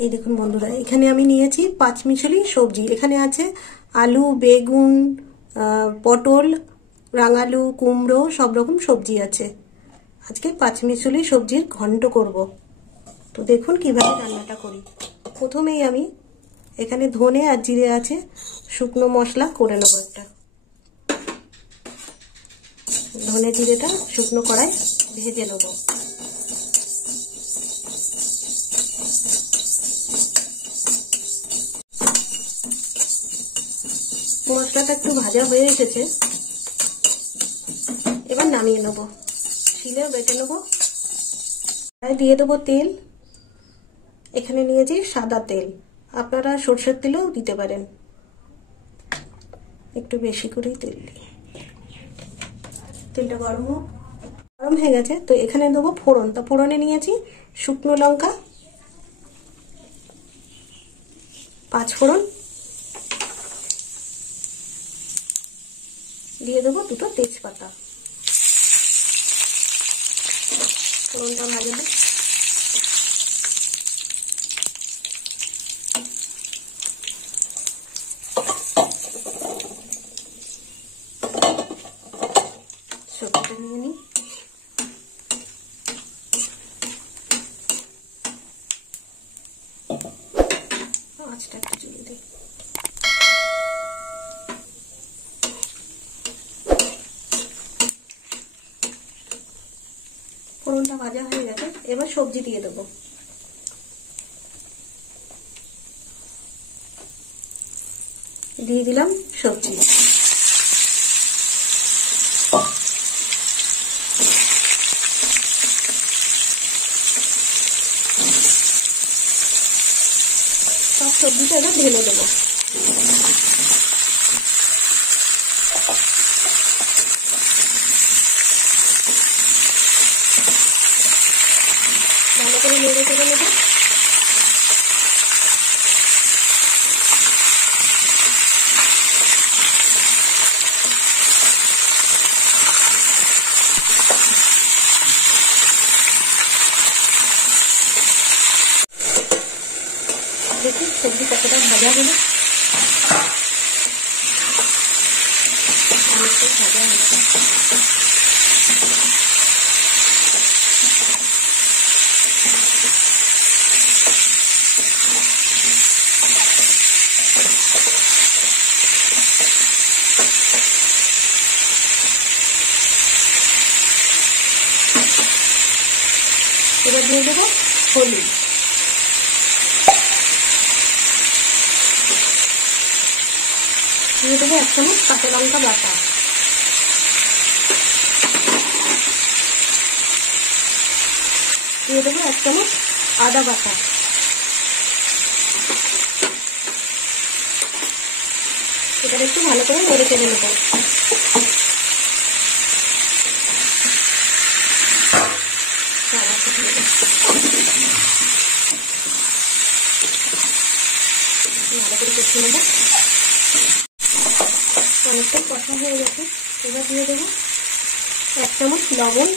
এই দেখুন বন্ধুরা, এখানে আমি নিয়েছি পাঁচমিশালি সবজি। এখানে আছে আলু, বেগুন, পটল, রাঙালু, কুমড়ো, সব রকম সবজি আছে। আজকে পাঁচমিশালি সবজির ঘন্ট করব। তো দেখুন কিভাবে রান্নাটা করি। প্রথমেই আমি এখানে ধনে আর জিরে আছে, শুকনো মশলা করে নেবো একটা। ধনে জিরেটা শুকনো কড়াই ভেজে নেবো। মশলাটা একটু ভাজা হয়ে এসেছে, এবার নামিয়ে নেব, শিলেও বেটে নেব। দিয়ে দেবো তেল। এখানে নিয়েছি সাদা তেল, আপনারা সরষের তেলও দিতে পারেন। একটু বেশি করেই তেল দিই। তেলটা গরম হয়ে গেছে, তো এখানে দেবো ফোড়ন। তা ফোড়নে নিয়েছি শুকনো লঙ্কা, 5 ফোড়ন, দিয়ে দেবো 2টো তেজপাতা। ফোড়নটা ভাজা দেব। সবজিটা নিয়ে নিই। আঁচটা একটু জ্বলিয়ে দিই। ফোড়নটা ভাজা হয়ে গেছে, এবার সবজি দিয়ে দেবো। দিয়ে দিলাম সবজি। সব সবজিটা এবার ঢেলে দেবো। ভালো করে নেড়ে চেড়ে নেবো। দেখুন সবজি কতটা ভাজা হলো। ভাজা হচ্ছে। এবার দিয়ে দেবো হলুদ, দিয়ে দেবো 1 চামচ কাঁচা লঙ্কা বাটা, দিয়ে দেবো 1 চামচ আদা বাটা, এটা একটু ভালো করে নেড়ে চেড়ে নেবো। অনেকটাই কষা হয়ে গেছে, এবার দিয়ে দেবো 1 চামচ লবণ,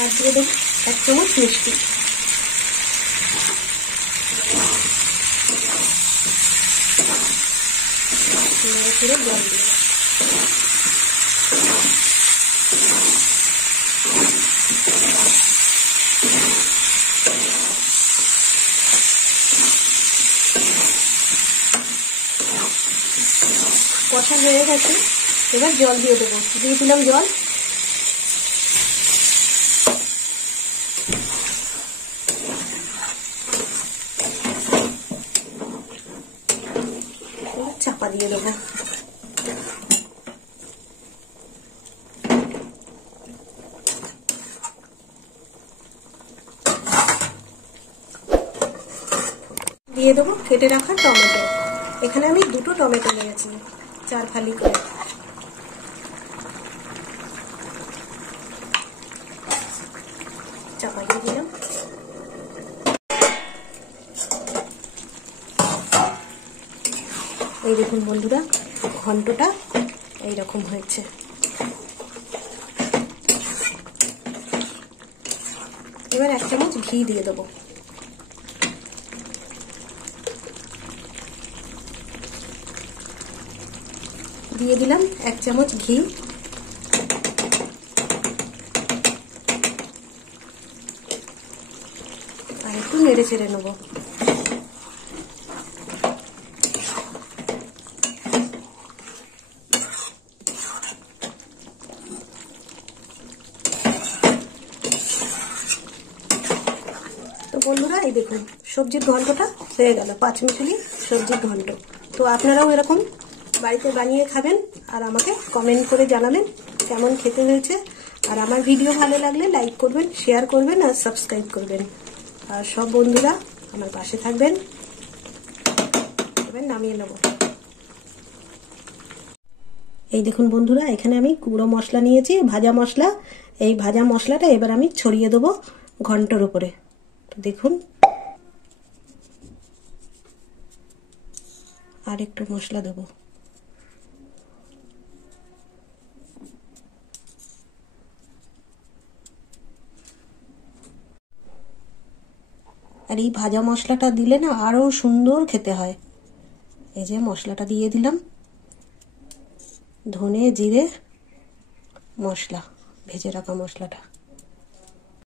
আর দিয়ে দেবো 1 চামচ মিষ্টি। নেড়ে চেড়ে জল দিয়ে কষা হয়ে গেছে, এবার জল দিয়ে দেবো। দিয়ে দিলাম জল। চাপা দিয়ে দেবো। দিয়ে দেবো কেটে রাখা টমেটো। এখানে আমি 2টো টমেটো নিয়েছি, 4 ফালি করে। চাপা দিয়ে দিলাম। এই দেখুন বন্ধুরা, ঘন্টটা এইরকম হয়েছে। এবার 1 চামচ ঘি দিয়ে দেবো। দিয়ে দিলাম 1 চামচ ঘি, আর একটু নেড়ে চেড়ে নেবো। তো বন্ধুরা, এই দেখুন সবজির ঘন্টটা হয়ে গেল, পাঁচমিশালি সবজির ঘন্ট। তো আপনারাও এরকম বাড়িতে বানিয়ে খাবেন আর আমাকে কমেন্ট করে জানাবেন কেমন খেতে হয়েছে। আর আমার ভিডিও ভালো লাগলে লাইক করবেন, শেয়ার করবেন আর সাবস্ক্রাইব করবেন। আর সব বন্ধুরা আমার পাশে থাকবেন। এবার নামিয়ে নেব। এই দেখুন বন্ধুরা, এখানে আমি গুঁড়ো মশলা নিয়েছি, ভাজা মশলা। এই ভাজা মশলাটা এবার আমি ছড়িয়ে দেবো ঘন্টর উপরে। তো দেখুন, আর একটু মশলা দেবো। আর এই ভাজা মশলাটা দিলে না আরো সুন্দর খেতে হয়। এই যে মশলাটা দিয়ে দিলাম, ধনে জিরে মশলা, ভেজে রাখা মশলাটা।